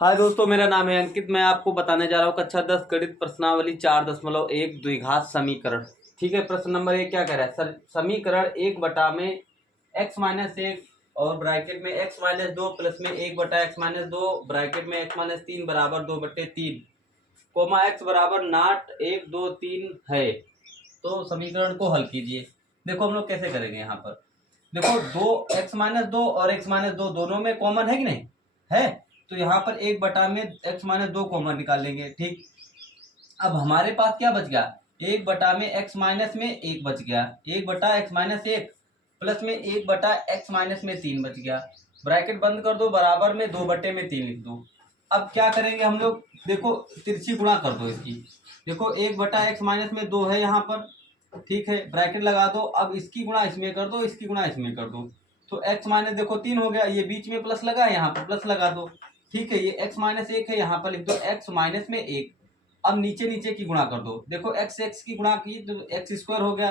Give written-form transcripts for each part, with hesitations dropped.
हाय दोस्तों, मेरा नाम है अंकित। मैं आपको बताने जा रहा हूँ कक्षा 10 गणित प्रश्नावली 4.1 द्विघात समीकरण। ठीक है, प्रश्न नंबर 1 क्या कह रहा है? समीकरण 1/में x-1 और ब्रैकेट में x-2 प्लस में 1/x-2 ब्रैकेट में x-3 बराबर 2/3 कोमा x बराबर नॉट 1 2 3 है। तो समीकरण को हल कीजिए। देखो हम लोग कैसे करेंगे। यहाँ पर देखो, दो x-2 और x-2 दोनों में कॉमन है कि नहीं है, तो यहाँ पर 1/में x-2 कॉमन निकाल लेंगे। ठीक, अब हमारे पास क्या बच गया? 1/में x माइनस में 1 बच गया, 1/x-1 प्लस में 1/x-3 बच गया। ब्रैकेट बंद कर दो, बराबर में 2/3 लिख दो। अब क्या करेंगे हम लोग? देखो, तिरछी गुणा कर दो इसकी। देखो 1/x-2 है यहाँ पर, ठीक है, ब्रैकेट लगा दो। अब इसकी गुणा इसमें कर दो, इसकी गुणा इसमें कर दो, तो x- देखो 3 हो गया। ये बीच में प्लस लगा है, यहाँ पर प्लस लगा दो। ठीक है, ये x-1 है, यहाँ पर लिख दो x-1। अब नीचे नीचे की गुणा कर दो। देखो x की गुणा की तो x² हो गया,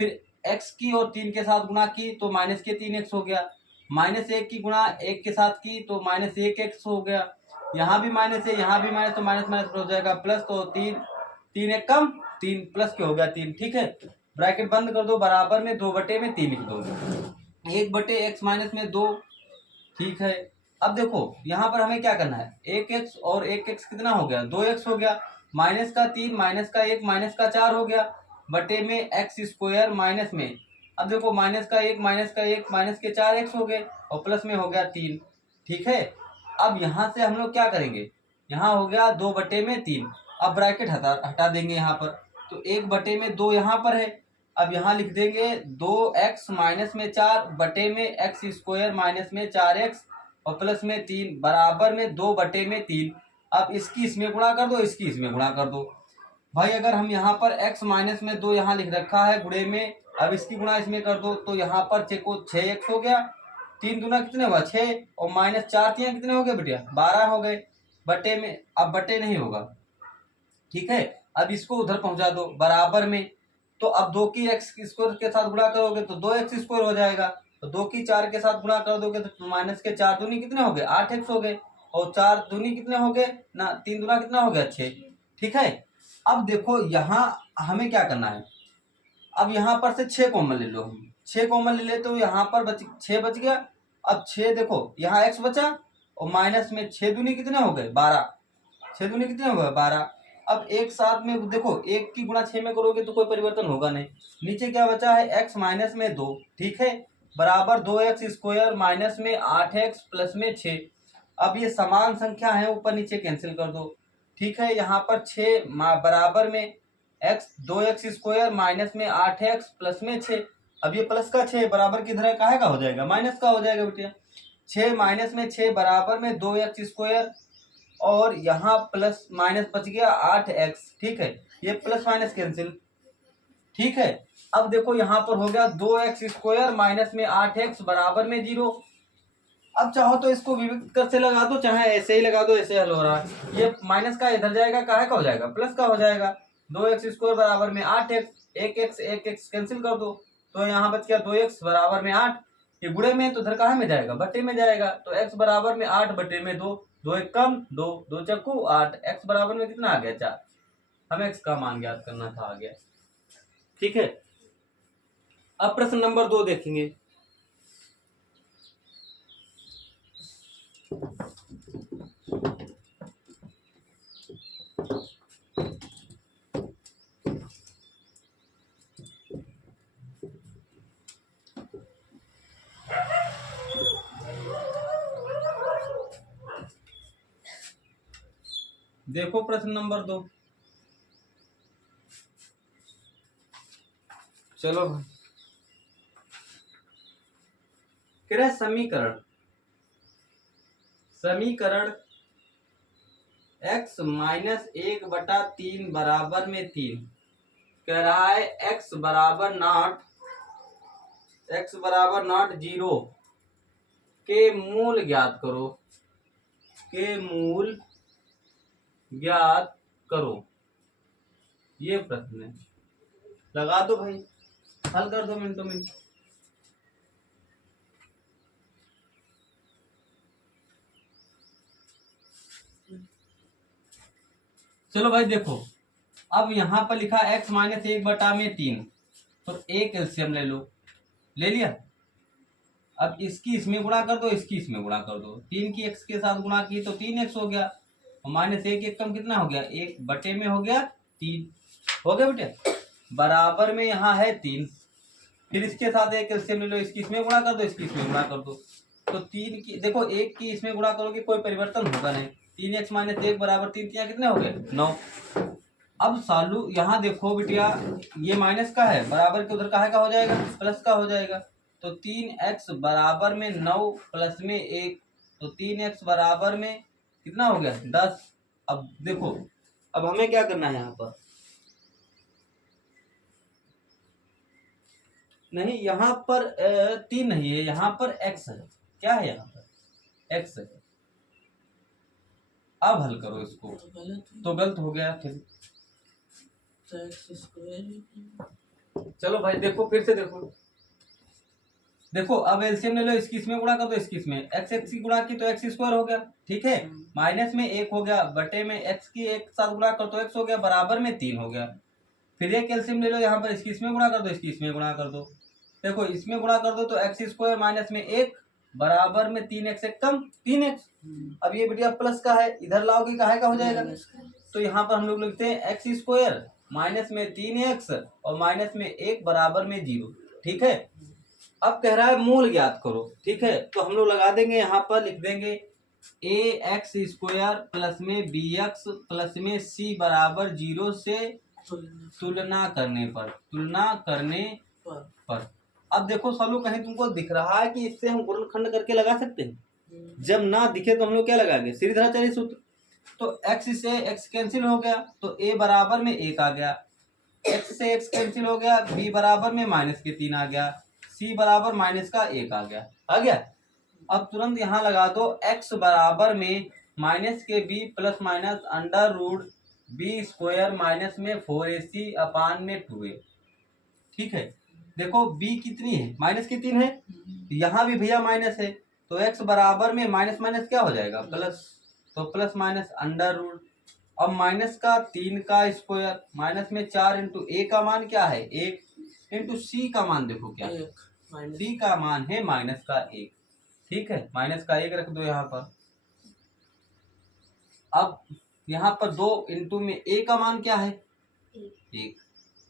फिर x की और 3 के साथ गुणा की तो -3x हो गया, -1 की गुणा 1 के साथ की तो -1x हो गया। यहाँ भी माइनस है, यहाँ भी माइनस, तो माइनस माइनस हो जाएगा प्लस, तो 3 1 कम 3 प्लस के हो गया 3। ठीक है, ब्रैकेट बंद कर दो, बराबर में 2/3 लिख दो, 1/x-2। ठीक है, अब देखो यहाँ पर हमें क्या करना है? 1x और 1x कितना हो गया? 2x हो गया, माइनस का 3 माइनस का 1 माइनस का 4 हो गया, बटे में x² माइनस में, अब देखो माइनस का 1 माइनस का 1 माइनस के 4x हो गए और प्लस में हो गया 3। ठीक है, अब यहाँ से हम लोग क्या करेंगे? यहाँ हो गया 2/3। अब ब्रैकेट हटा देंगे यहाँ पर, तो 1/2 यहाँ पर है। अब यहाँ लिख देंगे 2x माइनस में 4 बटे में x² माइनस में 4x और प्लस में 3 बराबर में 2/3। अब इसकी इसमें गुणा कर दो, इसकी इसमें गुणा कर दो। भाई अगर हम यहाँ पर x-2 यहाँ लिख रखा है गुणे में, अब इसकी गुणा इसमें कर दो, तो यहाँ पर 6x हो गया, 3 दूना कितने हुआ 6 और -4 कितने हो गए बेटिया? 12 हो गए, बटे में, अब बटे नहीं होगा। ठीक है, अब इसको उधर पहुंचा दो, बराबर में, तो अब 2 की x² के साथ गुणा करोगे तो 2x² हो जाएगा, तो 2 की 4 के साथ गुणा कर दोगे तो माइनस के 4 दूनी कितने हो गए? 8x हो गए, और 4 दूनी कितने हो गए ना, 3 दूना कितना हो गया? 6। ठीक है, अब देखो यहाँ हमें क्या करना है? अब यहाँ पर से 6 कॉमन ले लो, हम 6 कॉमन ले ले तो यहाँ पर 6 बच गया। अब 6 देखो, यहाँ x बचा और माइनस में 6 दूनी कितने हो गए? 12, 6 दूनी कितने हो गए? 12। अब एक साथ में देखो, 1 की गुणा 6 में करोगे तो कोई परिवर्तन होगा नहीं। नीचे क्या बचा है? x माइनस में 2, ठीक है, बराबर 2x² माइनस में 8x प्लस में 6। अब ये समान संख्या है, ऊपर नीचे कैंसिल कर दो। ठीक है, यहाँ पर 6 बराबर में x 2x² माइनस में 8x प्लस में 6। अब ये प्लस का 6 बराबर किधर है? काहे का हो जाएगा? माइनस का हो जाएगा बेटिया। 6 माइनस में 6 बराबर में 2x² और यहाँ प्लस माइनस बच गया 8x। ठीक है, ये प्लस माइनस कैंसिल। ठीक है, अब देखो यहाँ पर हो गया 2x² माइनस में 8x बराबर में 0। अब चाहो तो इसको विविक्त कर से लगा दो, चाहे ऐसे ही लगा दो, ऐसे हल हो रहा है। ये माइनस का इधर जाएगा, काहे का हो जाएगा? प्लस का हो जाएगा। 2x² बराबर में 8x, 1x कैंसिल कर दो, तो यहाँ बच गया 2x बराबर में 8। ये गुणे में तो इधर काहे में जाएगा? बटे में जाएगा, तो x बराबर में 8 बटे में 2, 2 1 कम 2, 2 चक्कू 8, x बराबर में कितना आ गया? 4। हमें x का मान ज्ञात करना था, आ गया। ठीक है, अब प्रश्न नंबर 2 देखेंगे। देखो प्रश्न नंबर 2, चलो भाई। कह समीकरण x माइनस 1/3 बराबर में 3। कह रहा है x बराबर नॉट 0 के मूल ज्ञात करो, ये प्रश्न है। लगा दो भाई, हल कर दो मिनटों में। चलो भाई देखो, अब यहाँ पर लिखा x माइनस 1/3, तो एक एलसीएम ले लो, ले लिया। अब इसकी इसमें गुणा कर दो, इसकी इसमें गुणा कर दो, 3 की x के साथ गुणा की तो 3x हो गया, और माइनस 1 एक कम कितना हो गया, 1 में हो गया 3, हो गया बेटे, बराबर में यहाँ है 3। फिर इसके साथ एक एलसीएम ले लो, इसकी इसमें गुणा कर दो, इसकी इसमें गुणा कर दो, तो 3 की देखो 1 की इसमें गुणा करोगे कोई परिवर्तन होगा नहीं, 3x माइनस 1 बराबर 3, कितने हो गए 9। अब सालू यहाँ देखो बिटिया, ये माइनस का है, बराबर के उधर का हो जाएगा, प्लस का हो जाएगा, तो 3x बराबर में 9 प्लस में 1, तो 3x बराबर में कितना हो गया 10। अब देखो, अब हमें क्या करना है, यहाँ पर नहीं, यहाँ पर 3 नहीं है, यहाँ पर x है, क्या है यहाँ पर x है। अब हल करो इसको, तो गलत हो गया, ठीक। चलो भाई देखो, फिर से देखो, देखो अब एलसीएम ले लो, इसकी इसमें गुणा कर दो, इसकी इसमें, एक्स एक्स की गुणा की तो एक्स स्क्वायर हो गया, ठीक है, माइनस में 1 हो गया, बटे में एक्स की एक साथ गुणा कर तो एक्स हो गया, बराबर में 3 हो गया। फिर एक एलसीएम ले लो, यहाँ पर इसकी इसमें गुणा कर दो, इसकी इसमें गुणा कर दो, देखो इसमें गुणा कर दो तो एक्स स्क्वायर माइनस में 1 बराबर में 3x एक कम 3x। अब ये बेटिया प्लस का है, इधर लाओगे काहे का हो जाएगा, तो यहाँ पर हम लोग लिखते हैं एक्स स्क्वायर माइनस में 3x और माइनस में 1 बराबर में 0, ठीक है। अब कह रहा है मूल ज्ञात करो, ठीक है, तो हम लोग लगा देंगे, यहाँ पर लिख देंगे ए एक्स स्क्वायर प्लस में बी एक्स प्लस में सी बराबर 0 से तुलना करने पर। अब देखो सालू, कहीं तुमको दिख रहा है कि इससे हम गुणनखंड करके लगा सकते हैं, जब ना दिखे तो हम लोग क्या लगाएंगे, सीधाचारी सूत्र। तो x से x कैंसिल हो गया, तो a बराबर में 1 आ गया, x से x कैंसिल हो गया, b बराबर में माइनस के 3 आ गया, c बराबर माइनस का 1 आ गया। अब तुरंत यहाँ लगा दो, x बराबर में माइनस के b plus minus under root b square minus में 4ac अपान में 2a, ठीक है। देखो b कितनी है, माइनस की 3 है, यहाँ भी भैया माइनस है, तो x बराबर में माइनस माइनस क्या हो जाएगा प्लस, तो प्लस माइनस अंडर रूट, अब माइनस का 3 का स्क्वायर माइनस में 4 इंटू a का मान क्या है 1 इंटू c का मान देखो क्या है, c का मान है माइनस का 1, ठीक है, माइनस का 1 रख दो यहाँ पर। अब यहाँ पर 2 इंटू में a का मान क्या है 1,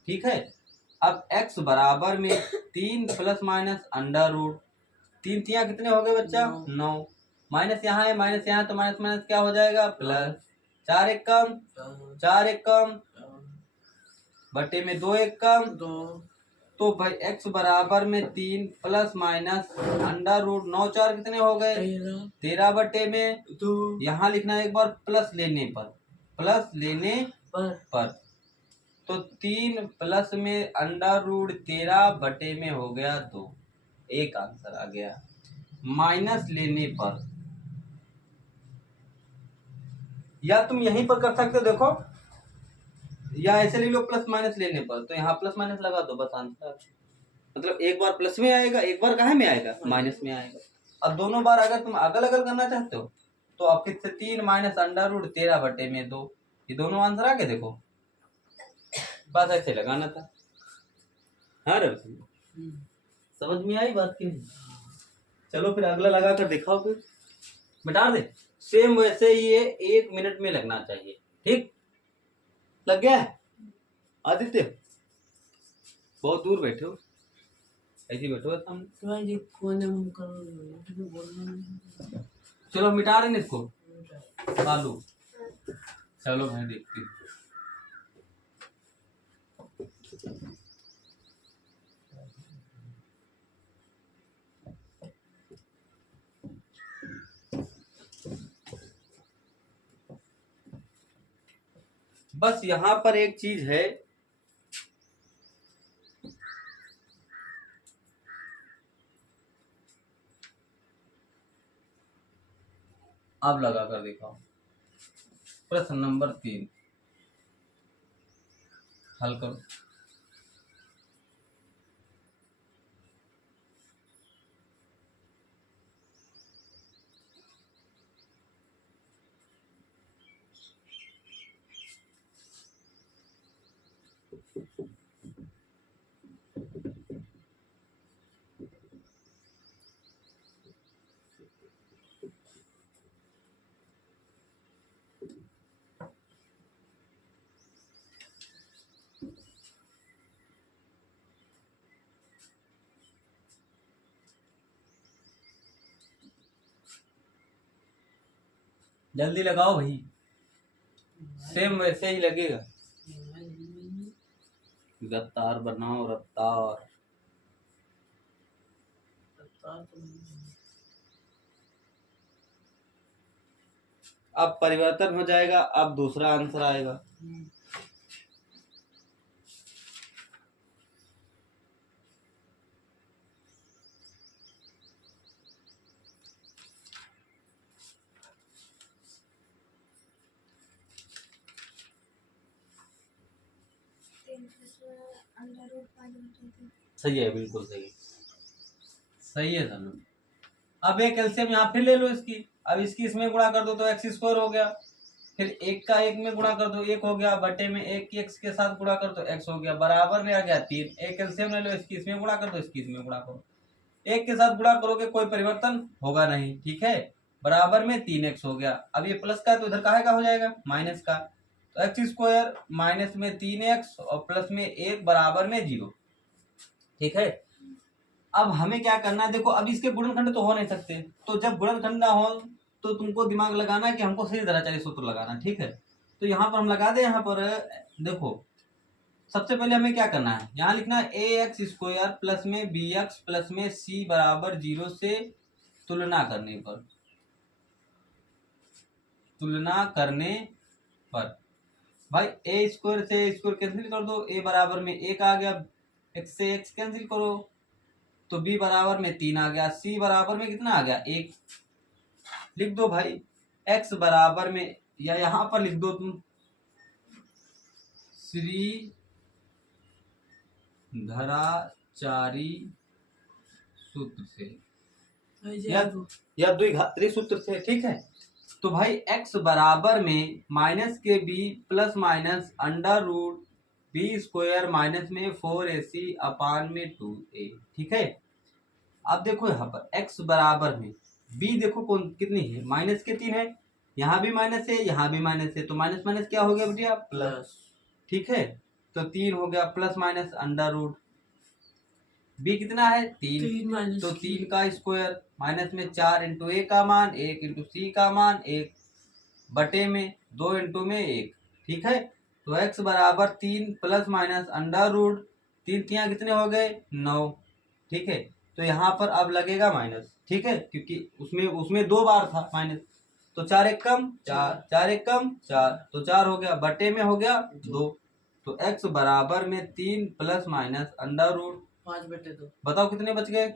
ठीक है। अब x बराबर में 3 प्लस माइनस अंडर रूट, 3 तिया कितने हो गए बच्चा 9, माइनस यहाँ है, माइनस यहाँ, तो माइनस माइनस क्या हो जाएगा प्लस, 4 एक कम बटे में 2 एक कम, तो भाई x बराबर में 3 प्लस माइनस अंडर रूट 9 4 कितने हो गए 13 बटे में 2, यहाँ लिखना है एक बार प्लस लेने पर, तो 3 प्लस में अंडर रूट 13 बटे में हो गया 2, एक आंसर आ गया। माइनस लेने पर, या तुम यहीं पर कर सकते हो, देखो, या ऐसे ले लो प्लस माइनस लेने पर, तो यहाँ प्लस माइनस लगा दो, बस आंसर, मतलब एक बार प्लस में आएगा, एक बार काहे में आएगा माइनस में आएगा। अब दोनों बार अगर तुम अगल अगल करना चाहते हो तो अब फिर से 3 माइनस अंडर रूट 13 बटे में 2, ये दोनों आंसर आ गए, देखो बस ऐसे लगाना था। हाँ रे, समझ में आई बात की नहीं? चलो फिर अगला लगा कर दिखाओ, फिर बता दे, सेम वैसे ही ये 1 मिनट में लगना चाहिए, ठीक, लग गया है आदित्य, बहुत दूर बैठे हो, ऐसे बैठो सामने, चलो मिटा देंगे इसको आलू, चलो मैं देखती हूँ। बस यहाँ पर एक चीज है, अब लगा कर दिखाओ, प्रश्न नंबर 3 हल करो। जल्दी लगाओ भाई, सेम वैसे ही लगेगा। रफ्तार बनाओ, रफ्तार। अब परिवर्तन हो जाएगा, अब दूसरा आंसर आएगा। सही है, बिल्कुल सही, सही है सर। अब एक एलसीएम यहाँ फिर ले लो इसकी। अब इसकी इसमें गुणा कर दो तो एक्स स्क्वायर हो गया। फिर एक का एक में गुणा कर दो, एक हो गया, बटे में एक की एक्स के साथ गुणा कर दो, एक्स हो गया, बराबर में आ गया 3। एक एलसीएम ले लो, इसकी इसमें गुणा कर दो, इसकी इसमें गुणा करो। एक के साथ गुणा करोगे कोई परिवर्तन होगा नहीं, ठीक है। बराबर में 3x हो गया। अब ये प्लस का तो इधर काहे का हो जाएगा, माइनस का। तो एक्स स्क्वायर माइनस में 3x और प्लस में 1 बराबर में 0, ठीक है। अब हमें क्या करना है, देखो अब इसके गुणनखंड तो हो नहीं सकते, तो जब गुणनखंड ना हो तो तुमको दिमाग लगाना है कि हमको सही द्विघात सूत्र लगाना, ठीक है। तो यहाँ पर हम लगा दें। यहाँ पर देखो सबसे पहले हमें क्या करना है, यहाँ लिखना है ए एक्स स्क्वायर प्लस में बी एक्स प्लस में सी बराबर 0 से तुलना करने पर, तुलना करने पर भाई ए स्क्वायर से स्क्वायर कैंसिल कर दो, ए बराबर में 1 आ गया, एक्स से एक्स कैंसिल करो तो बी बराबर में 3 आ गया, सी बराबर में कितना आ गया 1। लिख दो भाई एक्स बराबर में, या यहाँ पर लिख दो तुम श्री धराचारी सूत्र से या द्विघाती सूत्र से, ठीक है। तो भाई x बराबर में माइनस के b plus minus under root b square minus में 4ac अपान में 2a, ठीक है। अब देखो यहाँ पर x बराबर में b देखो कौन कितनी है, माइनस के 3 है, यहाँ भी माइनस है, यहाँ भी माइनस है, तो माइनस माइनस क्या हो गया बेटिया प्लस, ठीक है। तो 3 हो गया plus minus under root b कितना है 3, तो 3 का स्क्वायर माइनस में 4 इंटू ए का मान 1 इंटू सी का मान 1 बटे में 2 इंटू में 1, ठीक है। तो x बराबर 3 प्लस माइनस अंडर रूट 3 3 कितने हो गए 9, ठीक है। तो यहाँ पर अब लगेगा माइनस, ठीक है, क्योंकि उसमें 2 बार था माइनस, तो 4 एक कम 4, 4 एक कम 4, तो 4 हो गया, बटे में हो गया 2। तो x बराबर में 3 प्लस माइनस अंडर रूट 5/2, बताओ कितने बच गए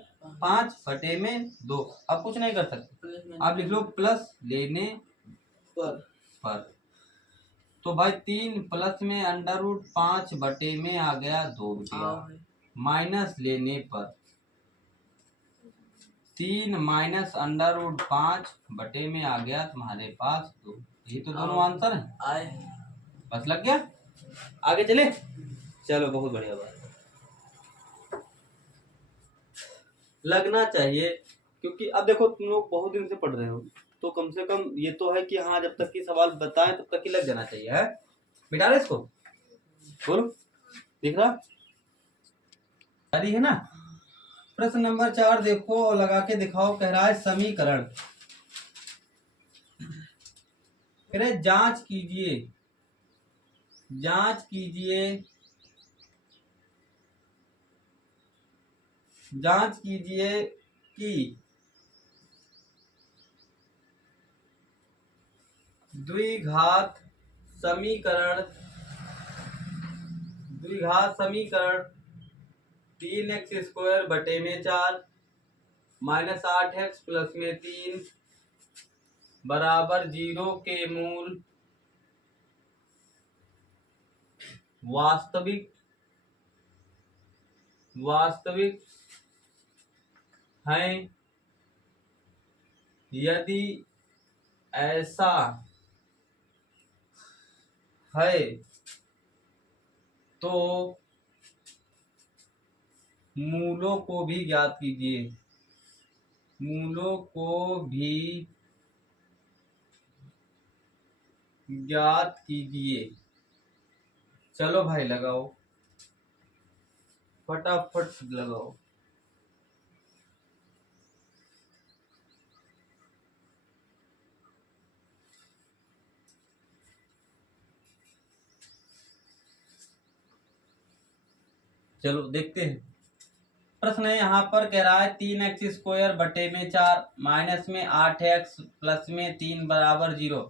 5 बटे में 2। अब कुछ नहीं कर सकते, आप लिख लो प्लस लेने पर। तो भाई 3 प्लस में अंडर रूट 5 बटे में आ गया 2 रुपया, माइनस लेने पर 3 माइनस अंडर रूट 5 बटे में आ गया तुम्हारे पास 2। ये तो दोनों आंसर है, बस लग गया। आगे चले, चलो बहुत बढ़िया बात, लगना चाहिए, क्योंकि अब देखो तुम लोग बहुत दिन से पढ़ रहे हो, तो कम से कम ये तो है कि हाँ जब तक की सवाल बताएं तब तक ही लग जाना चाहिए है। बिठा रहे इसको, बोलो दिख रहा सारी है ना। प्रश्न नंबर 4 देखो और लगा के दिखाओ, कह रहा है समीकरण, कह रहे जांच कीजिए, जांच कीजिए, जांच कीजिए कि द्विघात समीकरण, द्विघात समीकरण 3x स्क्वायर बटे में 4 माइनस 8x प्लस में 3 बराबर 0 के मूल वास्तविक, वास्तविक हैं, यदि ऐसा है तो मूलों को भी ज्ञात कीजिए, मूलों को भी ज्ञात कीजिए। चलो भाई लगाओ, फटाफट लगाओ। चलो देखते हैं। प्रश्न है यहाँ पर, कह रहा है 3x² बटे में 4 माइनस में 8x प्लस में 3 बराबर 0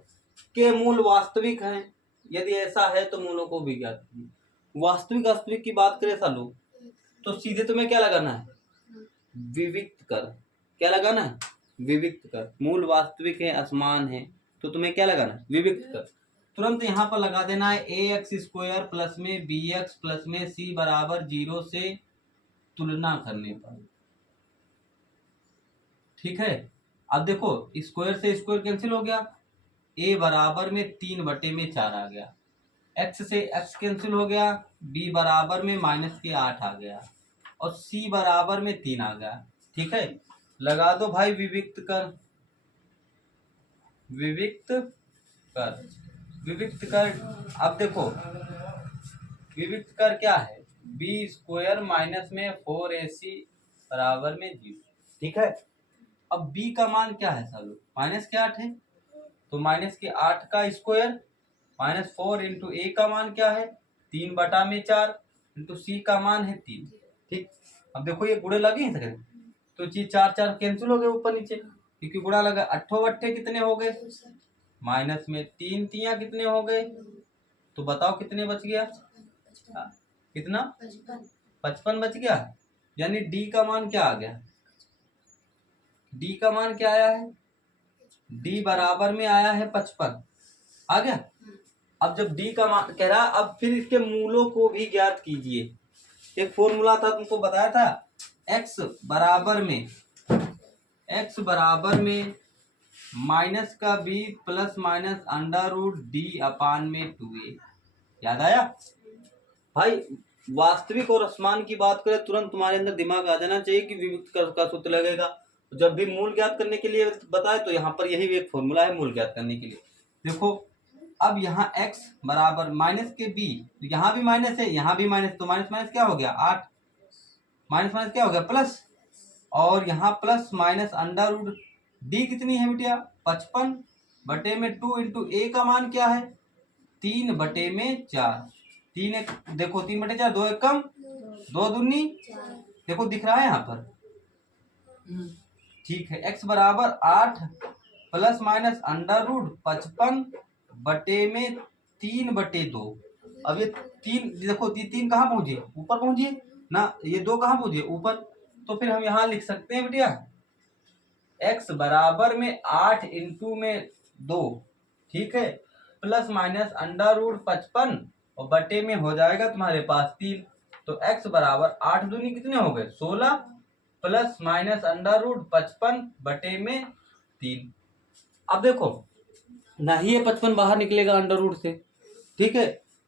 के मूल वास्तविक हैं। यदि ऐसा है तो मूलों को भी ज्ञात कीजिए। वास्तविक की बात करें सालू, तो सीधे तुम्हें क्या लगाना है, विविक्त कर। क्या लगाना है, विविक्त कर। मूल वास्तविक है, असमान है, तो तुम्हें क्या लगाना है, विविक्त कर। तुरंत यहाँ पर लगा देना है ax² प्लस में bx प्लस में c बराबर 0 से तुलना करने पर। ठीक है, अब देखो स्क्वायर से स्क्वायर कैंसिल हो गया, a बराबर में 3 बटे में 4 आ गया, x से x कैंसिल हो गया, b बराबर में -8 आ गया और c बराबर में 3 आ गया। ठीक है, लगा दो भाई विविक्त कर। विविक्त कर, विविक्त कर। अब देखो विविक्त कर क्या है, b² माइनस में 4ac बराबर में 0। ठीक है, अब b का मान क्या है सालों, -8 है, तो -8 का स्क्वायर -4 इंटू a का मान क्या है 3 बटा में 4 इंटू c का मान है 3। ठीक, अब देखो ये गुणे लगे हैं सके, तो चीज 4 4 कैंसिल हो गए ऊपर नीचे, क्योंकि गुणा लगा। 8 कितने हो गए, माइनस में 3 तिया कितने हो गए, तो बताओ कितने बच गया, कितना 55 बच गया। यानी d का मान क्या आ गया, d का मान क्या आया है, d बराबर में आया है 55 आ गया। अब जब d का मान कह रहा, अब फिर इसके मूलों को भी ज्ञात कीजिए। एक फॉर्मूला था तुमको बताया था, x बराबर में माइनस का b प्लस माइनस √d/2a। याद आया भाई। वास्तविक और असमान की बात करें, तुरंत तुम्हारे अंदर दिमाग आ जाना चाहिए कि विविक्त कर का सूत्र लगेगा। जब भी मूल ज्ञात करने के लिए बताए तो यहाँ पर यही एक फॉर्मूला है मूल ज्ञात करने के लिए। देखो अब यहाँ x बराबर माइनस के b, तो यहाँ भी माइनस है, यहाँ भी माइनस, तो माइनस माइनस क्या हो गया 8, माइनस माइनस क्या हो गया प्लस, और यहाँ प्लस माइनस √d कितनी है बिटिया 55 बटे में 2 इंटू a का मान क्या है 3 बटे में 4। 3 एक देखो 3 बटे 4, 2 एक कम 2 दूनी, देखो दिख रहा है यहाँ पर। ठीक है, x बराबर 8 प्लस माइनस √55 बटे में 3 बटे 2। अब ये 3 देखो 3 कहाँ पहुंचे, ऊपर पहुंचे ना, ये 2 कहाँ पहुंचे ऊपर, तो फिर हम यहाँ लिख सकते हैं बेटिया x बराबर में 8 इंटू में 2, ठीक है, प्लस माइनस √55 और बटे में हो जाएगा तुम्हारे पास 3। तो x बराबर 8 दूनी कितने हो गए 16 प्लस माइनस √55 बटे में 3। अब देखो ना ही ये 55 बाहर निकलेगा अंडर रूट से, ठीक है,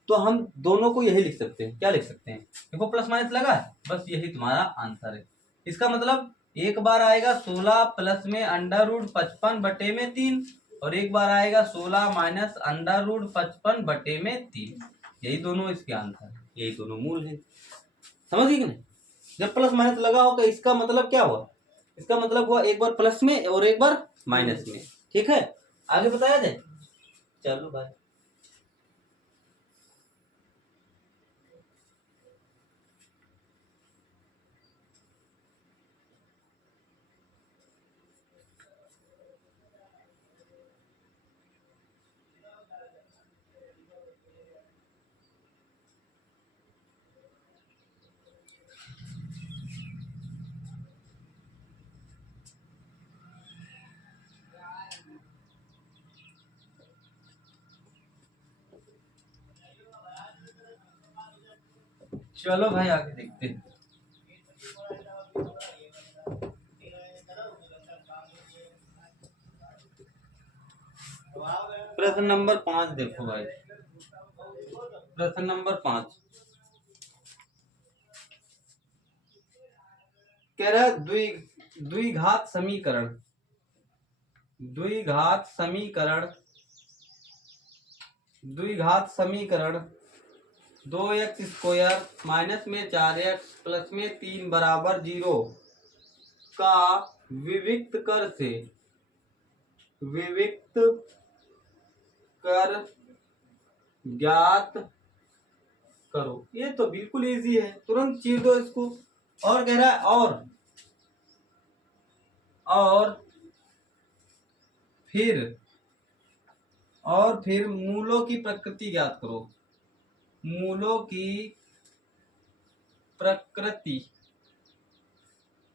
तो हम दोनों को यही लिख सकते हैं। क्या लिख सकते हैं, देखो प्लस माइनस लगा है, बस यही तुम्हारा आंसर है। इसका मतलब एक बार आएगा 16 प्लस में √55 बटे में 3 और एक बार आएगा 16 माइनस √55 बटे में 3। यही दोनों इसके आंसर है, यही दोनों मूल है। समझ गए कि नहीं, जब प्लस माइनस लगा होगा इसका मतलब क्या हुआ, इसका मतलब हुआ एक बार प्लस में और एक बार माइनस में। ठीक है, आगे बताया जाए, चलो भाई। चलो भाई आगे देखते हैं। प्रश्न नंबर 5 देखो भाई, प्रश्न नंबर 5 कह रहा है द्विघात समीकरण, द्विघात समीकरण 2x² माइनस में 4x प्लस में 3 बराबर 0 का विविक्त कर ज्ञात करो। ये तो बिल्कुल इजी है, तुरंत चीर दो इसको। और कह रहा है और फिर मूलों की प्रकृति ज्ञात करो। मूलों की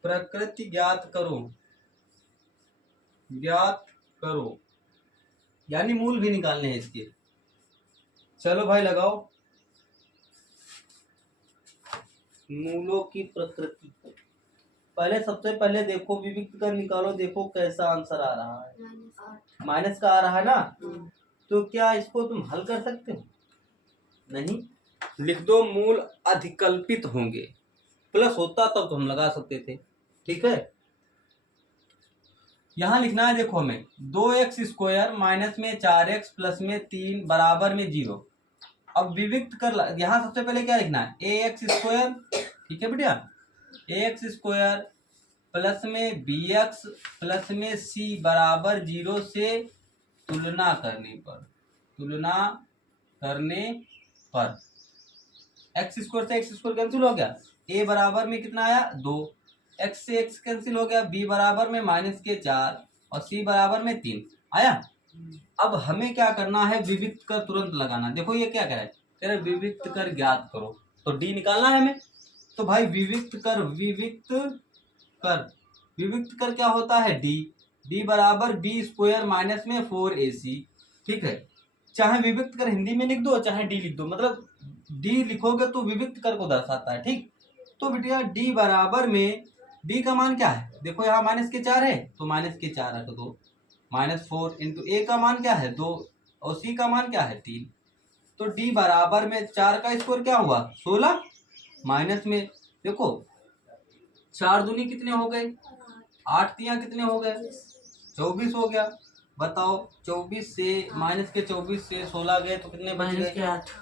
प्रकृति ज्ञात करो, यानी मूल भी निकालने हैं इसके। चलो भाई लगाओ। मूलों की प्रकृति, सबसे पहले देखो विविक्त कर निकालो, देखो कैसा आंसर आ रहा है। माइनस का आ रहा है ना, तो क्या इसको तुम हल कर सकते हो? नहीं, लिख दो मूल अधिकल्पित होंगे। प्लस होता तब तो हम लगा सकते थे, ठीक है। यहां लिखना है, देखो हमें 2x² माइनस में 4x प्लस में 3 बराबर में 0। अब विविक्त कर, यहाँ सबसे पहले क्या लिखना है, ax², ठीक है बेटा, ax² प्लस में bx प्लस में c बराबर 0 से तुलना करने पर x² से x² कैंसिल हो गया, a बराबर में कितना आया 2, x से x कैंसिल हो गया, b बराबर में -4 और c बराबर में 3 आया। अब हमें क्या करना है, विविक्त कर तुरंत लगाना। देखो ये क्या कह रहा है, कह रहा है विविक्त कर ज्ञात करो, तो d निकालना है हमें। तो भाई विविक्त कर क्या होता है, d बराबर b² माइनस में 4ac, ठीक है। चाहे विविक्त कर हिंदी में लिख दो, चाहे d लिख दो, मतलब d लिखोगे तो विविक्त कर को दर्शाता है, ठीक। तो बेटा d बराबर में b का मान क्या है, देखो यहाँ -4 है तो -4 रख दो, -4 इंटू a का मान क्या है 2 और c का मान क्या है 3। तो d बराबर में 4 का स्क्वायर क्या हुआ 16, माइनस में देखो 4 दूनी कितने हो गए 8, तिया कितने हो गए 24 हो गया। बताओ 24 से -24 से 16 गए तो कितने बच गए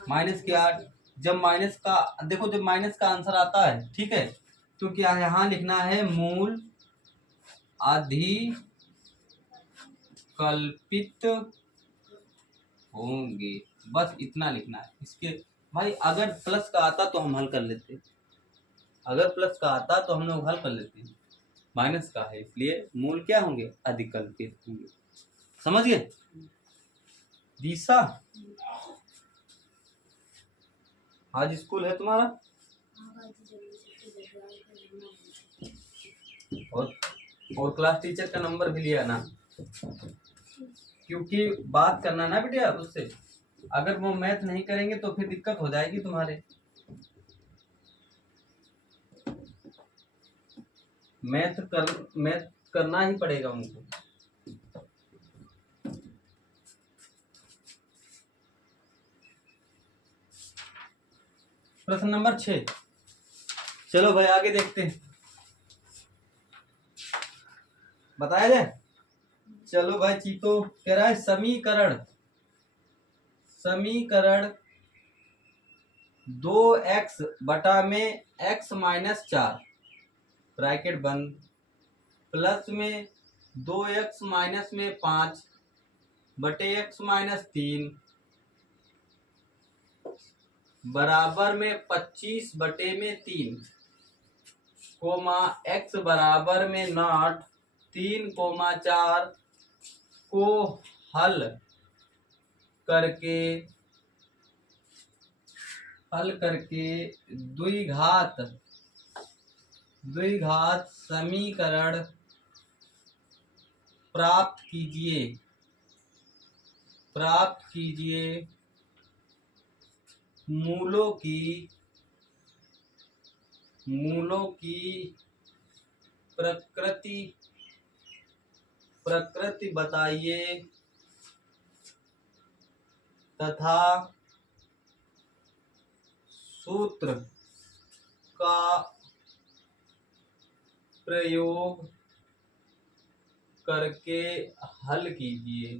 -8। जब माइनस का, देखो जब माइनस का आंसर आता है, ठीक है, तो क्या है यहाँ लिखना है मूल अधिकल्पित होंगे, बस इतना लिखना है। इसके भाई अगर प्लस का आता तो हम हल कर लेते, माइनस का है इसलिए मूल क्या होंगे अधिकल्पित होंगे। समझ गए दिशा? आज स्कूल है तुम्हारा? और क्लास टीचर का नंबर भी लिया ना, क्योंकि बात करना ना बेटा उससे, अगर वो मैथ नहीं करेंगे तो फिर दिक्कत हो जाएगी तुम्हारे। मैथ करना ही पड़ेगा उनको। प्रश्न नंबर 6, चलो भाई आगे देखते हैं, बताया जाए। चलो भाई चीतो कह रहा है समीकरण 2x बटा में x - 4 ब्रैकेट बंद प्लस में 2x माइनस में 5 बटे x - 3 बराबर में 25 बटे में 3 कोमा x बराबर में 0 3, 4 को हल करके द्विघात समीकरण प्राप्त कीजिए मूलों की प्रकृति बताइए तथा सूत्र का प्रयोग करके हल कीजिए।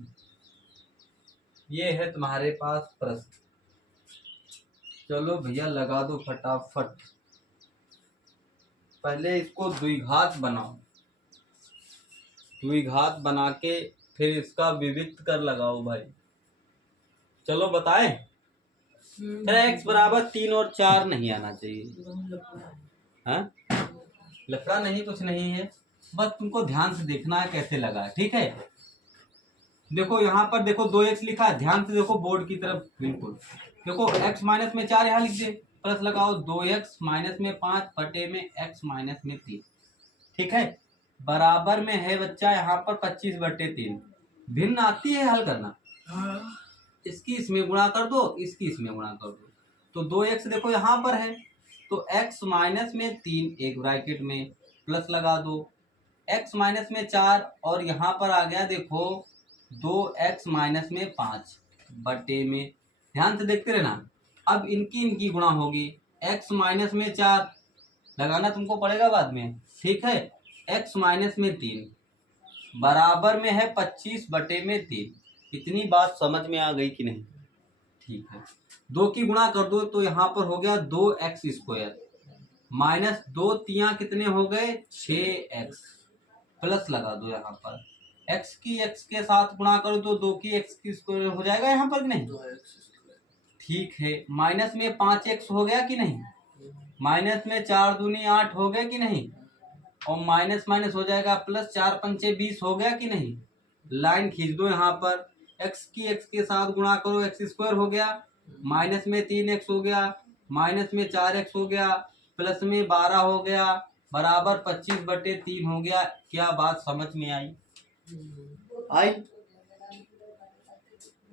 ये है तुम्हारे पास प्रश्न। चलो भैया लगा दो फटाफट। पहले इसको द्विघात बनाओ, द्विघात बना के फिर इसका विविक्त कर लगाओ भाई। चलो बताएं। फिर x बराबर 3 और 4 नहीं आना चाहिए। हाँ, लफड़ा नहीं, कुछ नहीं है, बस तुमको ध्यान से देखना है कैसे लगा, ठीक है। देखो यहाँ पर देखो 2x लिखा है, ध्यान से देखो बोर्ड की तरफ बिल्कुल। देखो x माइनस में 4 यहाँ लिख दे, प्लस लगाओ 2x माइनस में 5 बटे में x माइनस में 3, ठीक है। बराबर में है बच्चा यहाँ पर 25 बटे 3। भिन्न आती है हल करना, इसकी इसमें गुणा कर दो, इसकी इसमें गुणा कर दो, तो 2x देखो यहाँ पर है, तो x माइनस में 3 एक ब्रैकेट में प्लस लगा दो, x माइनस में 4 और यहाँ पर आ गया देखो 2x माइनस में 5 बटे में, ध्यान से देखते रहना। अब इनकी गुणा होगी, x माइनस में 4 लगाना तुमको पड़ेगा बाद में, ठीक है। x माइनस में 3 बराबर में है 25 बटे में 3। इतनी बात समझ में आ गई कि नहीं? ठीक है, 2 की गुणा कर दो तो यहाँ पर हो गया 2x स्क्वायर माइनस 2 तिया कितने हो गए 6x, प्लस लगा दो यहाँ पर x की x के साथ गुणा करो तो 2 की x की स्क्वायर हो जाएगा यहाँ पर कि नहीं? ठीक है, माइनस में 5x हो गया कि नहीं, माइनस में 4 दूनी 8 हो गया कि नहीं, और माइनस माइनस हो जाएगा प्लस, 4 पंचे 20 हो गया कि नहीं। लाइन खींच दो यहाँ पर, x की x के साथ गुणा करो, x स्क्वायर हो गया, माइनस में 3x हो गया, माइनस में 4x हो गया, प्लस में 12 हो गया, बराबर 25 बटे 3 हो गया। क्या बात समझ में आई?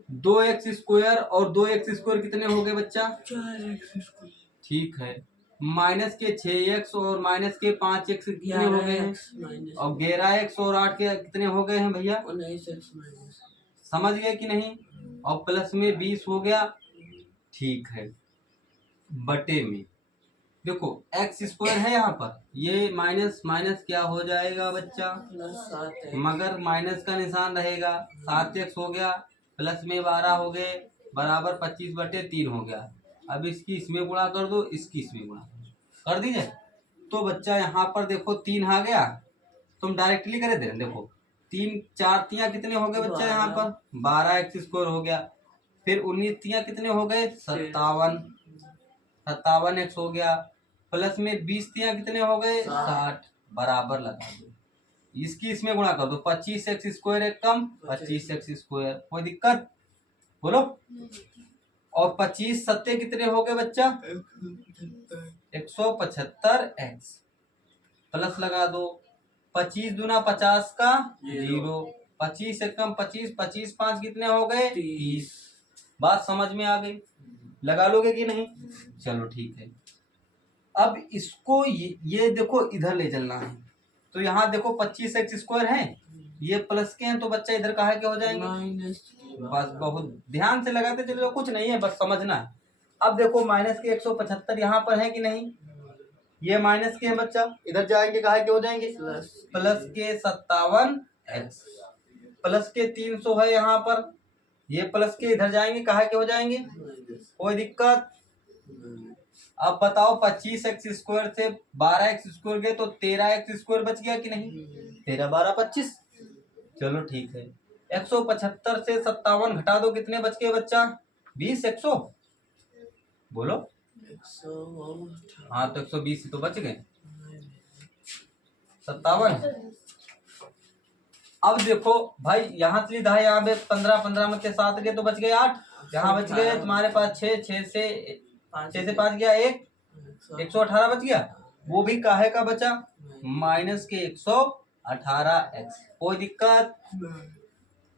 2x स्क्वायर और 2x स्क्वायर कितने हो गए बच्चा? 4x। ठीक है, माइनस के 6x और माइनस के 5x कितने हो गए हैं, और 11x और 8 के कितने हो गए हैं भैया? 19x। समझ गए कि नहीं? और प्लस में 20 हो गया, ठीक है, बटे में देखो x स्क्वायर है यहाँ पर, ये माइनस माइनस क्या हो जाएगा बच्चा, मगर माइनस का निशान रहेगा, 7x हो गया, प्लस में 12 हो गए, बराबर 25 बटे 3 हो गया। अब इसकी इसमें गुणा कर दो, इसकी इसमें गुणा कर दीजिए, तो बच्चा यहाँ पर देखो 3 आ गया, तुम डायरेक्टली करे दे, देखो 3 4 तिया कितने हो गए बच्चा यहाँ पर 12x स्क्वायर हो गया, फिर 19 तिया कितने हो गए 57x हो गया, प्लस में 20 तिया कितने हो गए 60, बराबर लगा दो, इसकी इसमें गुणा कर दो, 25x स्क्वायर एक कम 25x स्क्वायर, कोई दिक्कत बोलो। और 25 सत्ते कितने हो गए बच्चा 175x, प्लस लगा दो, 25 दूना 50 का 0, 25 एक कम 25, 25 5 कितने हो गए 30। बात समझ में आ गई? लगा लोगे कि नहीं? चलो ठीक है, अब इसको ये देखो इधर ले चलना है, तो यहाँ देखो 25x स्क्वायर है, ये प्लस के हैं, तो बच्चा इधर कहा के हो जाएंगे, बस बहुत ध्यान से लगाते चलो, कुछ नहीं है, बस समझना है। अब देखो माइनस के 175 यहाँ पर है कि नहीं, ये माइनस के हैं बच्चा, इधर जाएंगे कहा के हो जाएंगे प्लस के 57x, प्लस के 300 है यहाँ पर, ये प्लस के इधर जाएंगे कहा के हो जाएंगे, कोई दिक्कत? अब बताओ 25x स्क्वायर से 12x स्क्वायर गए तो 13x स्क्वायर बच गया कि नहीं, 13 12 25, चलो ठीक है। 175 से 57 घटा दो, कितने बच गए बच्चा 20, 100 बोलो, हाँ तो 120 तो बच गए 57। अब देखो भाई यहाँ से था, यहाँ पे 15 15 में के 7 गए तो बच गए 8, यहाँ बच गए तुम्हारे पास 6 6 से 5 गया 1, 118 बच गया, वो भी काहे का बचा माइनस के 118x, कोई दिक्कत?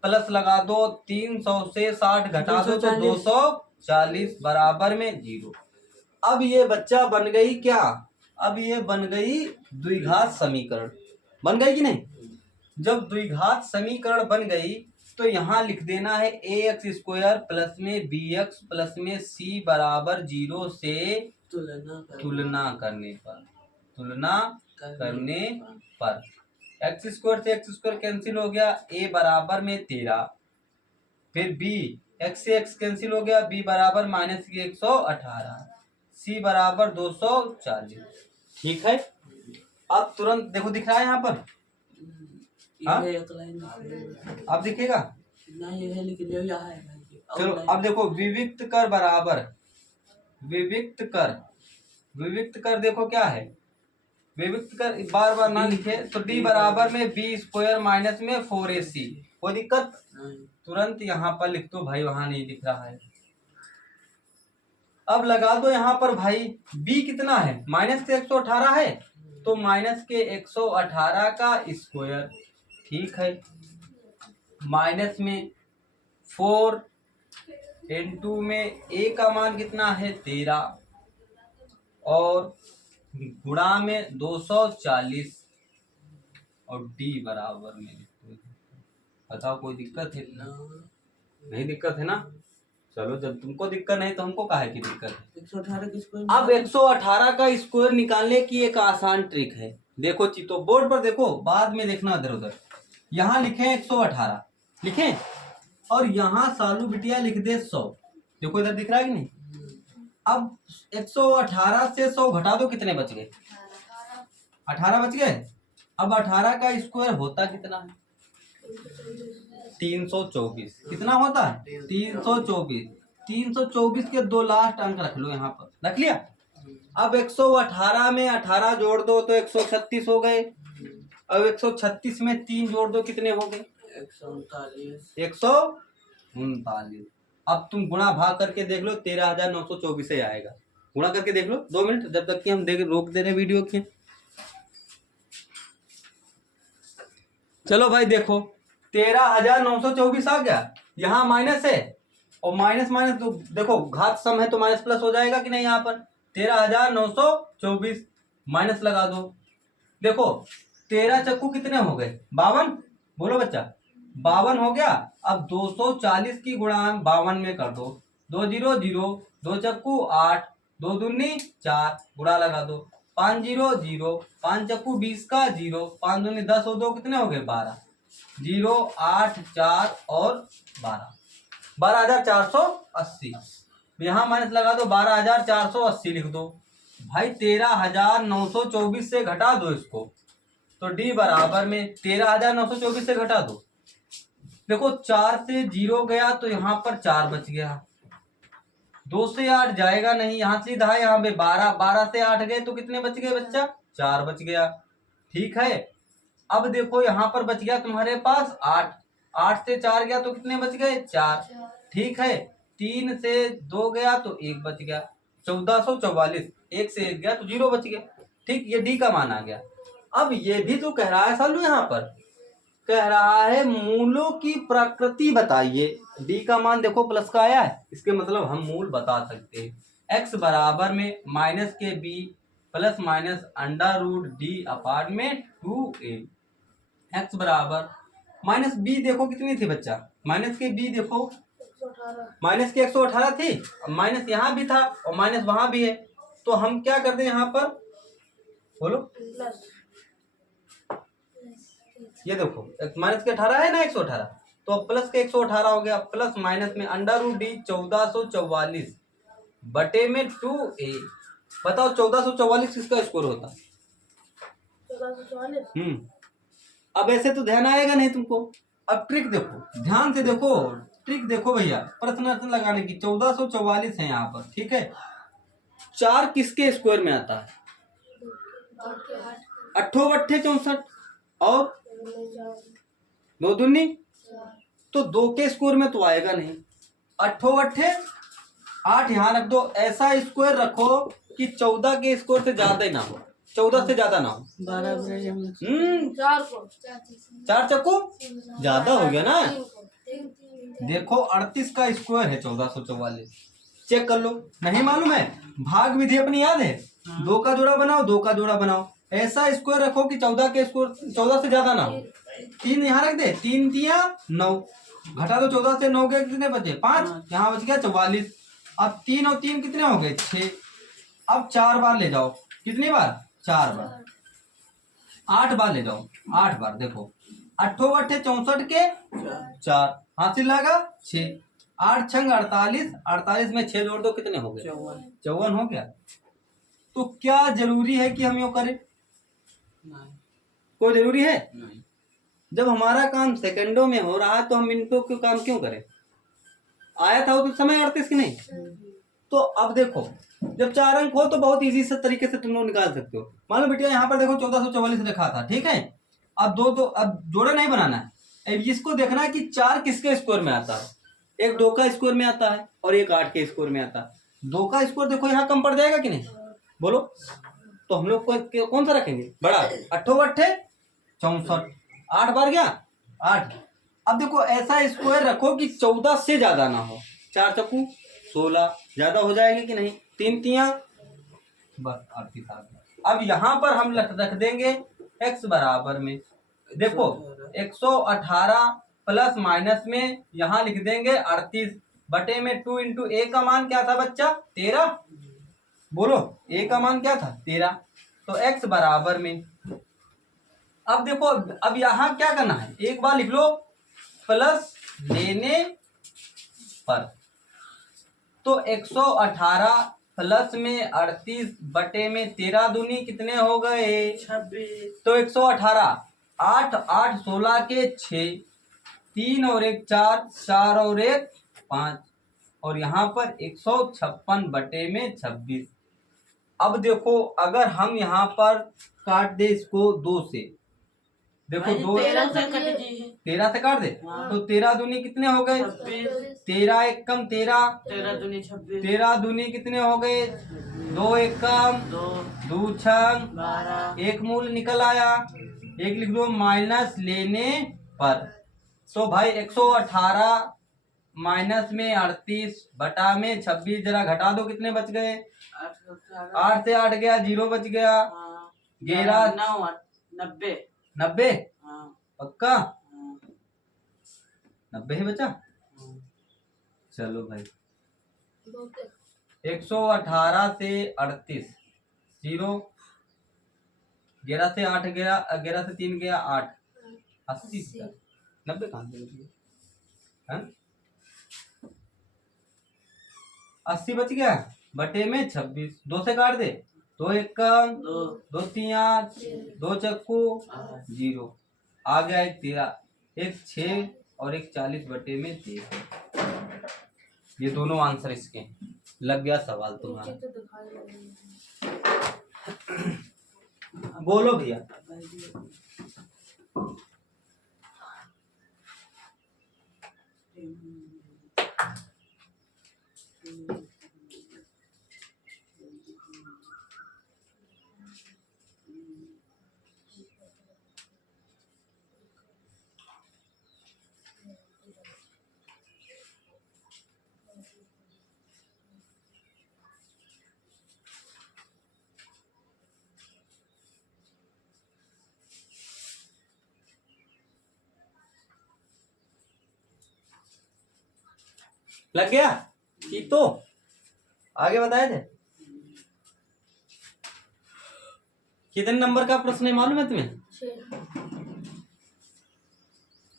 प्लस लगा दो, 300 से 60 घटा दो तो 240, बराबर में 0। अब ये बच्चा बन गई क्या, अब ये बन गई द्विघात समीकरण, बन गई कि नहीं? जब द्विघात समीकरण बन गई तो यहाँ लिख देना है ax स्क्वायर प्लस में bx प्लस में c बराबर 0 से तुलना करने पर x स्क्वायर से x स्क्वायर कैंसिल हो गया, a बराबर में 13, फिर b x से x कैंसिल हो गया, b बराबर माइनस के 118, c बराबर 240, ठीक है। अब तुरंत देखो दिख रहा है यहाँ पर, हाँ अब दिखेगा, चलो अब देखो विविक्त कर बराबर विविक्त कर, विविक्त कर देखो क्या है, विविक्त कर बार बार ना लिखे तो d बराबर में बी स्क्वायर माइनस में 4ac। कोई दिक्कत? तुरंत यहाँ पर लिख दो भाई, वहां नहीं दिख रहा है। अब लगा दो यहाँ पर भाई, b कितना है, माइनस के 118 है, तो माइनस के 118 का स्क्वायर, ठीक है, माइनस में 4 इंटू में a का मान कितना है 13 और गुणा में 240 और d बराबर में, बताओ कोई दिक्कत है? नहीं दिक्कत है ना? चलो जब तुमको दिक्कत नहीं तो हमको काहे की दिक्कत है। 118 का स्क्वायर, अब 118 का स्क्वायर निकालने की एक आसान ट्रिक है, देखो चितो बोर्ड पर देखो, बाद में देखना इधर उधर। यहाँ लिखे 118 लिखे और यहाँ सालू बिटिया लिख दे 100, देखो इधर दिख रहा है कि नहीं। अब 118 से 100 घटा दो, कितने बच गए? 18 बच गए। अब 18 का स्क्वायर होता कितना है? 324। कितना होता है? 324। 324 के 2 लास्ट अंक रख लो, यहाँ पर रख लिया। अब 118 में 18 जोड़ दो तो 136 हो गए। अब 136 में 3 जोड़ दो, कितने हो गए? 139। 139। अब तुम गुणा भाग करके देख लो, 13,924 से आएगा। गुणा करके देख लो 2 मिनट, जब तक कि हम देख रोक दे रहे वीडियो के। चलो भाई देखो 13,924 आ गया, यहाँ माइनस है और माइनस माइनस तो देखो घात सम है तो माइनस प्लस हो जाएगा कि नहीं। यहाँ पर 13,924 माइनस लगा दो, देखो 13 चक्कू कितने हो गए? 52। बोलो बच्चा, 52 हो गया। अब 240 की गुणा 52 में कर दो, 2 0 0, 2 चक्कू 8, 2 दूनी 4, गुणा लगा दो, 5 0 0, 5 चक्कू 20 का 0, 5 दूनी 10 हो, 2 कितने हो गए? 12, 0 8 4 और 12, 12,480। यहाँ माइनस लगा दो, 12,480 लिख दो भाई। 13,924 से घटा दो इसको, तो d बराबर में 13,924 से घटा दो, देखो 4 से 0 गया तो यहाँ पर 4 बच गया, 2 से 8 जाएगा नहीं, यहाँ सीधा यहाँ पे 12, 12 से 8 गए तो कितने बच गए बच्चा? 4 बच गया, ठीक है। अब देखो यहाँ पर बच गया तुम्हारे पास 8, 8 से 4 गया तो कितने बच गए? 4, ठीक है। 3 से 2 गया तो 1 बच गया, 1444। 1 से 1 गया तो 0 बच गया, ठीक। ये डी का मान आ गया। अब ये भी तो कह रहा है सालू, यहाँ पर कह रहा है मूलों की प्रकृति बताइए। डी का मान देखो प्लस का आया है, इसके मतलब हम मूल बता सकते हैं। एक्स बराबर में माइनस के b plus minus under root D अपार्ट में 2a। एक्स बराबर माइनस बी देखो कितनी थी बच्चा? माइनस के बी देखो, माइनस के 118 थी, माइनस यहाँ भी था और माइनस वहां भी है, तो हम क्या करते हैं यहाँ पर? बोलो, ये देखो माइनस के 18 है ना 118, तो प्लस के 118 हो गया, प्लस माइनस में अंडर रूट डी 1444 बटे में 2a। बताओ 1444 किसका स्कोर होता? 1444। अब ऐसे तो ध्यान आएगा नहीं तुमको। अब ट्रिक देखो, ध्यान से देखो, ट्रिक देखो भैया, प्रश्न लगाने की। 1444 है यहाँ पर, ठीक है। 4 किसके स्क्वायर में आता है? 8 बट्ठे 64 और 2 दूनी, तो 2 के स्क्वायर में तो आएगा नहीं। 8 बट्ठे 8 यहाँ रख दो, ऐसा स्क्वायर रखो कि 14 के स्क्वायर से ज्यादा ही ना हो, 14 से ज्यादा ना हो। 4 चक्कू ज्यादा हो गया ना। देखो 38 का स्क्वायर है 1444, चेक कर लो। नहीं मालूम है? भाग विधि अपनी याद है? 2 का जोड़ा बनाओ, 2 का जोड़ा बनाओ, ऐसा स्क्वायर रखो कि 14 के स्क्वायर 14 से ज्यादा ना हो। 3 यहाँ रख दे, 3 तिया 9, घटा दो 14 से 9 के कितने बचे? 5, यहाँ बच गया 44। अब 3 और 3 कितने हो गए? 6। अब 4 बार ले जाओ, कितनी बार? 4 बार। 8 बार ले जाओ, 8 बार। देखो 8 बट्ठे 64 के 4, हासिल लगा 6, 8 छंग 48, 48 में 6 जोड़ दो, कितने हो गए? 54 हो गया। तो क्या जरूरी है कि हम यो करें? कोई जरूरी है? जब हमारा काम सेकंडों में हो रहा है तो हम मिनटों के काम क्यों करें? आया था वो तो समय 38 की नहीं, तो अब देखो जब 4 अंक हो तो बहुत इजी से तरीके से तुम लोग निकाल सकते हो। मान लो बेटिया यहाँ पर देखो 1444 लिखा था, ठीक है। अब अब जोड़े नहीं बनाना है, अब इसको देखना है कि 4 किसके स्क्वायर में आता है। एक 2 का स्क्वायर में आता है और एक 8 के स्क्वायर में आता है। 2 का स्क्वायर देखो यहाँ कम पड़ जाएगा कि नहीं, बोलो। तो हम लोग कौन सा रखेंगे, बड़ा। 8 8 64, 8 बार गया 8। अब देखो ऐसा स्क्वायर रखो कि 14 से ज्यादा ना हो। 4 चक्कू 16, ज्यादा हो जाएंगे कि नहीं, 3 तिया बस 38। अब यहाँ पर हम रख देंगे x बराबर में, देखो 118 प्लस माइनस में यहाँ लिख देंगे 38 बटे में 2 इंटू ए का मान क्या था बच्चा, 13। बोलो ए का मान क्या था, 13। तो x बराबर में, अब देखो अब यहाँ क्या करना है, एक बार लिख लो प्लस लेने पर। तो 118 प्लस में 38 बटे में 13 दूनी कितने हो गए, 26। तो 118, 8 8 16 के 6, 3 और 1 4, 4 और 1 5, और यहाँ पर 156 बटे में 26। अब देखो अगर हम यहाँ पर काट दे इसको 2 से, देखो 2 13 से कट जी 13 से काट दे, तो 13 दूनी कितने हो गए, 13 एक कम 13, 13 दूनी 26, 13 दूनी कितने हो गए, 2 एक कम 2 2 छंग 12, एक मूल निकल आया, एक लिख लो माइनस लेने पर। तो भाई 118 माइनस में 38 बटा में 26, जरा घटा दो कितने बच गए, 8 से 8 गया 0 बच गया, 11 9 90 90 हाँ पक्का, हाँ 90 ही बचा। चलो भाई 118 से 38 0, 11 से 8 गया, 11 से 3 गया 8, 80 बचा। 90 कहाँ से बच गया, 80 बच गया बटे में 26, 2 से काट दे, 2 एक कम 2 तिया 2 चक्कू 0, आ गया एक 13, एक 6 और एक 40 बटे में 13। ये दोनों आंसर इसके हैं। लग गया सवाल तुम्हारा, बोलो भैया। लग गया ठीक, तो आगे बताए थे। कितने नंबर का प्रश्न है मालूम है तुम्हें,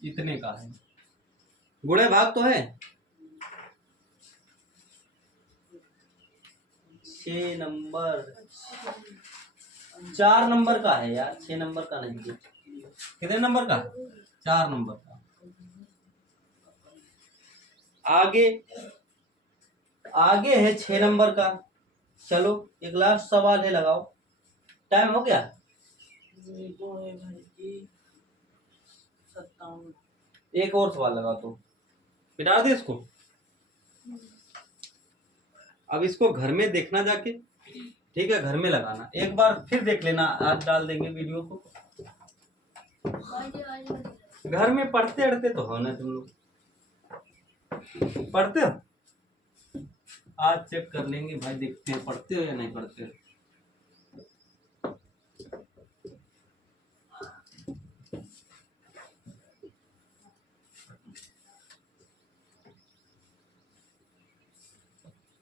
इतने का है, गुणे भाग तो है 6 नंबर, 4 नंबर का है यार, 6 नंबर का नहीं है। कितने नंबर का, 4 नंबर का। आगे आगे है 6 नंबर का। चलो एक लास्ट सवाल है, लगाओ, टाइम हो गया। 57। एक और सवाल लगा तो मिटा दे इसको। अब इसको घर में देखना जाके, ठीक है, घर में लगाना, एक बार फिर देख लेना, आज डाल देंगे वीडियो को। घर में पढ़ते अढ़ते तो हो ना तुम लोग, पढ़ते हो, आज चेक कर लेंगे भाई, देखते हैं पढ़ते हो या नहीं पढ़ते हो।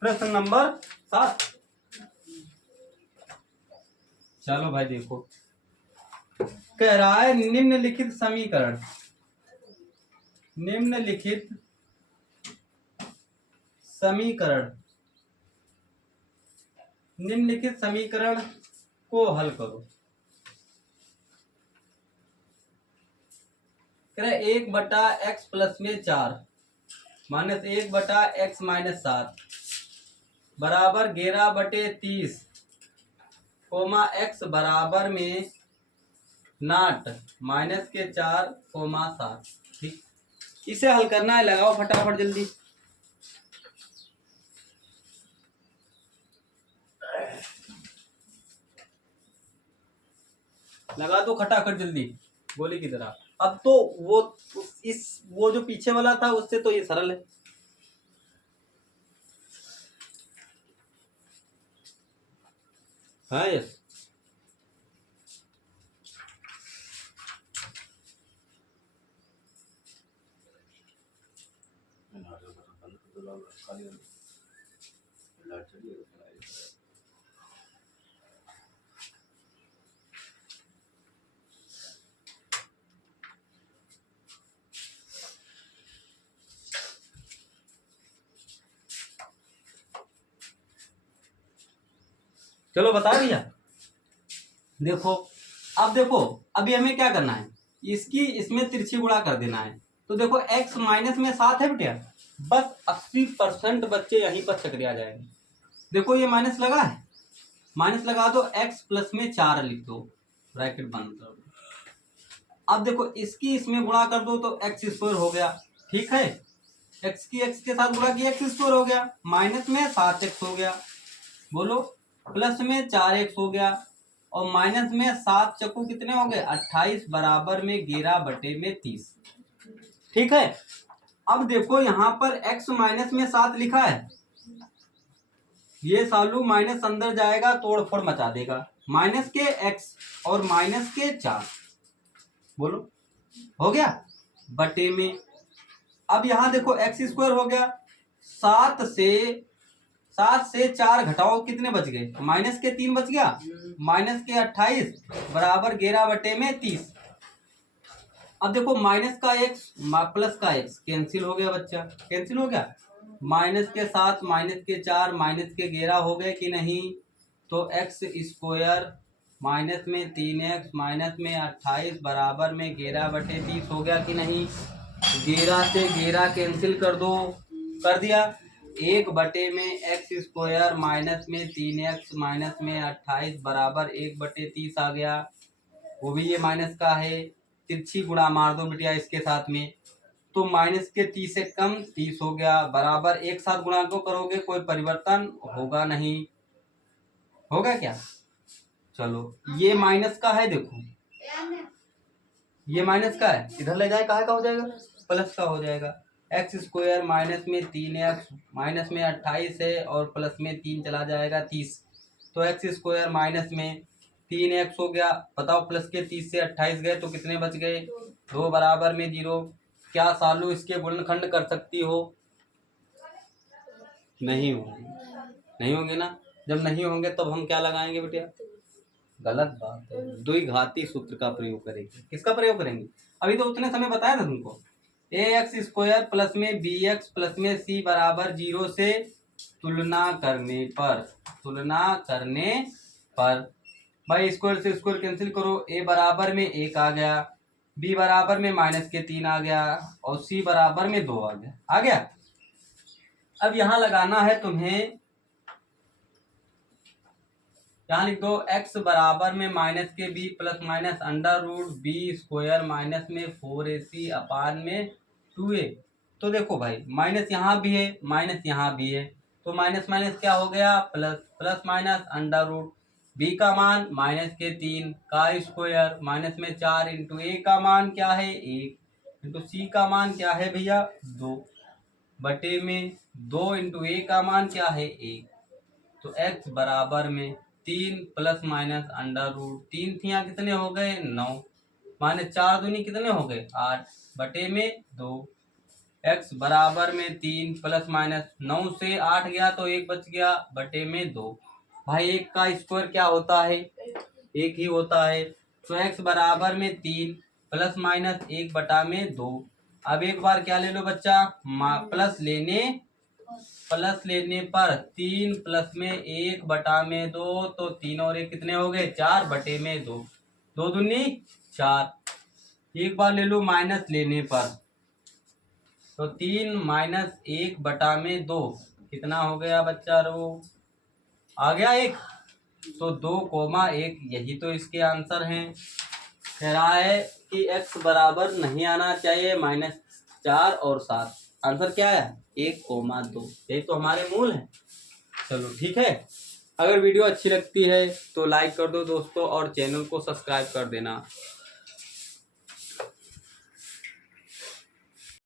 प्रश्न नंबर 7। चलो भाई देखो, कह रहा है निम्नलिखित समीकरण, निम्नलिखित समीकरण, निम्नलिखित समीकरण को हल करो। कह रहे 1/x प्लस में 4 माइनस 1/x माइनस 7 बराबर 11/30 कोमा x बराबर में 0 माइनस के 4 कोमा 7। ठीक, इसे हल करना है, लगाओ फटाफट जल्दी। लगा दो खटाखट जल्दी गोली की तरह। अब तो वो जो पीछे वाला था उससे तो ये सरल है। हाँ यस, चलो बता दिया। देखो अब देखो, अभी हमें क्या करना है, इसकी इसमें तिरछी गुणा कर देना है। तो देखो x माइनस में 7 है बेटा, बस 80% बच्चे यहीं पर चकरे आ जाएंगे। देखो ये माइनस लगा है, माइनस लगा दो, x प्लस में 4 लिख दो, ब्रैकेट बंद कर दो। अब देखो इसकी इसमें गुणा कर दो तो एक्स स्क्वायर हो गया। ठीक है, x की x के साथ गुणा किया, एक्स स्क्वायर हो गया, माइनस में 7x हो गया, बोलो, प्लस में 4x हो गया, और माइनस में 7 चक्कू कितने हो गए 28 बराबर में 11/30। ठीक है, अब देखो यहाँ पर x माइनस में 7 लिखा है, ये सालू माइनस अंदर जाएगा तोड़ फोड़ मचा देगा, माइनस के x और माइनस के 4, बोलो हो गया बटे में। अब यहाँ देखो एक्स स्क्वायर हो गया, 7 से 4 घटाओ कितने बच गए, माइनस के 3 बच गया, माइनस के 28 बराबर 11/30। अब देखो माइनस का x प्लस का x कैंसिल हो गया बच्चा, कैंसिल हो गया, माइनस के 7 माइनस के 4 माइनस के 11 हो गए कि नहीं, तो एक्स स्क्वायर माइनस में 3x माइनस में 28 बराबर में 11/30 हो गया कि नहीं। 11 से 11 कैंसिल कर दो, कर दिया, 1/में एक्स स्क्वायर माइनस में 3x माइनस में 28 बराबर 1/30 आ गया, वो भी ये माइनस का है, तिरछी गुणा मार दो बिटिया इसके साथ में, तो माइनस के 30 से कम 30 हो गया, बराबर एक साथ गुणा को करोगे कोई परिवर्तन होगा नहीं, होगा क्या। चलो ये माइनस का है, देखो ये माइनस का है, इधर ले जाए कहाँ का हो जाएगा, प्लस का हो जाएगा। एक्स स्क्वायर माइनस में 3x माइनस में 28 है और प्लस में 3 चला जाएगा 30, तो एक्स स्क्वायर माइनस में 3x हो गया, बताओ प्लस के 30 से 28 गए तो कितने बच गए, 2 बराबर में 0। क्या सालू इसके गुणनखंड कर सकती हो, नहीं होंगे, नहीं होंगे ना, जब नहीं होंगे तब हम क्या लगाएंगे बेटिया, गलत बात है, द्विघाती सूत्र का प्रयोग करेंगे। किसका प्रयोग करेंगे, अभी तो उतने समय बताया था तुमको, ax स्क्वायर प्लस में bx प्लस में c बराबर 0 से तुलना करने पर भाई स्क्वायर से स्क्वायर कैंसिल करो, a बराबर में 1 आ गया, b बराबर में माइनस के 3 आ गया, और c बराबर में 2 आ गया। अब यहाँ लगाना है तुम्हें, यहाँ लिख दो x बराबर में माइनस के b plus minus under root b square minus में 4ac अपान में 2a। तो देखो भाई माइनस यहाँ भी है माइनस यहाँ भी है, तो माइनस माइनस क्या हो गया plus, plus minus under root b का मान माइनस के 3 का स्क्वायर माइनस में 4 इंटू a का मान क्या है 1 इंटू c का मान क्या है भैया 2 बटे में 2 इंटू a का मान क्या है 1, तो x बराबर में 3 प्लस माइनस अंडर रूट 3 थिया कितने हो गए 9 माइनस 4 दूनी कितने हो गए 8 बटे में 2, x बराबर में 3 प्लस माइनस 9 से 8 गया तो 1 बच गया बटे में 2। भाई 1 का स्क्वायर क्या होता है 1 ही होता है, तो x बराबर में 3 प्लस माइनस 1 बटा में 2। अब एक बार क्या ले लो बच्चा, प्लस लेने पर 3 प्लस में 1 बटा में 2, तो 3 और 1 कितने हो गए 4 बटे में 2, 2 दूनी 4। एक बार ले लो माइनस लेने पर, तो 3 माइनस 1 बटा में 2 कितना हो गया बच्चा रो, आ गया एक। तो 2,1 यही तो इसके आंसर हैं। कह रहा है कि x बराबर नहीं आना चाहिए -4 और 7। आंसर क्या है 1,2। यही तो हमारे मूल हैं। चलो ठीक है, अगर वीडियो अच्छी लगती है तो लाइक कर दो दोस्तों और चैनल को सब्सक्राइब कर देना।